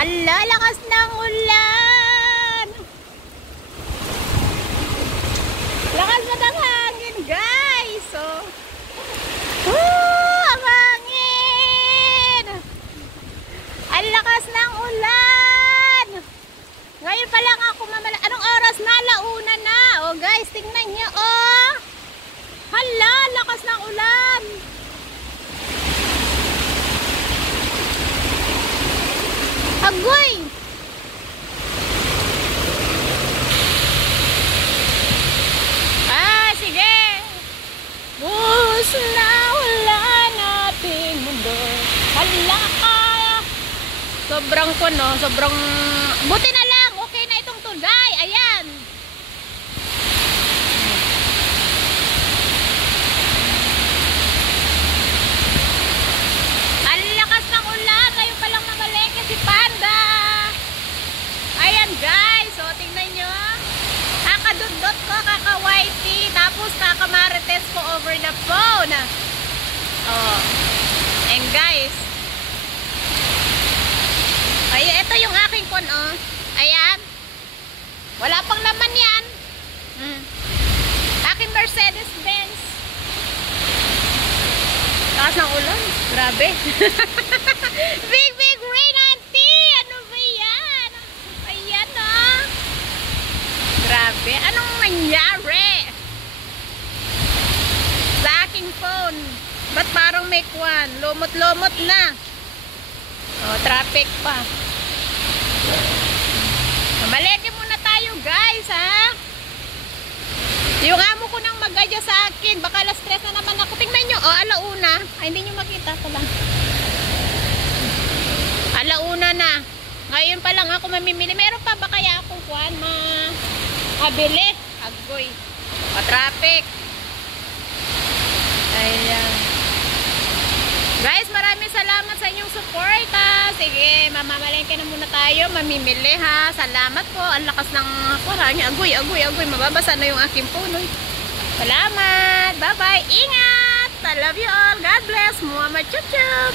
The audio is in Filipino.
Hala, lakas ng ulan. Lakas na ng hangin, guys. So, ang hangin. Ang lakas ng ulan. Ngayon pa lang ako Anong oras na? Alauna na. Oh, guys, tingnan niyo, oh. Hala, lakas ng ulan. Agoy! Sige! Bus na wala nating mundo. Hala ka! Sobrang sobrang... Buti na lang! Okay na itong tulay! Ayan! Ang lakas ng ulan! Kayo palang mamalengke si Panda! Ayan guys! So tingnan nyo! Kakadundot ko, kaka-whitey, tapos kakamarites ko over the phone. Oh. And guys, ay, ito yung aking phone, oh. Ayan. Wala pang laman yan. Aking Mercedes-Benz. Lakas ng ulan. Grabe. Big rain, auntie. Ano ba yan? Ayan, oh. Grabe. Anong nangyari sa aking phone? Ba't parang may kwan? Lumot-lumot na. Oh, traffic pa. Mamalengke muna tayo, guys, ha? Yung amo ko nang magadya sa akin. Baka alas 3 na naman ako. Tingnan nyo. Oh, alauna. Ay, hindi nyo makita. Ito lang. Alauna na. Ngayon pa lang ako mamimili. Meron pa ba kaya akong kwan? Kabili. Agoy. Traffic. Ayan. Guys, maraming salamat sa inyong support, ha. Sige, mamamalengke na muna tayo. Mamimili, ha. Salamat po. Ang lakas ng parang agoy. Mababasa na yung aking phone. Salamat. Bye-bye. Ingat. I love you all. God bless. Muhammad chup chup.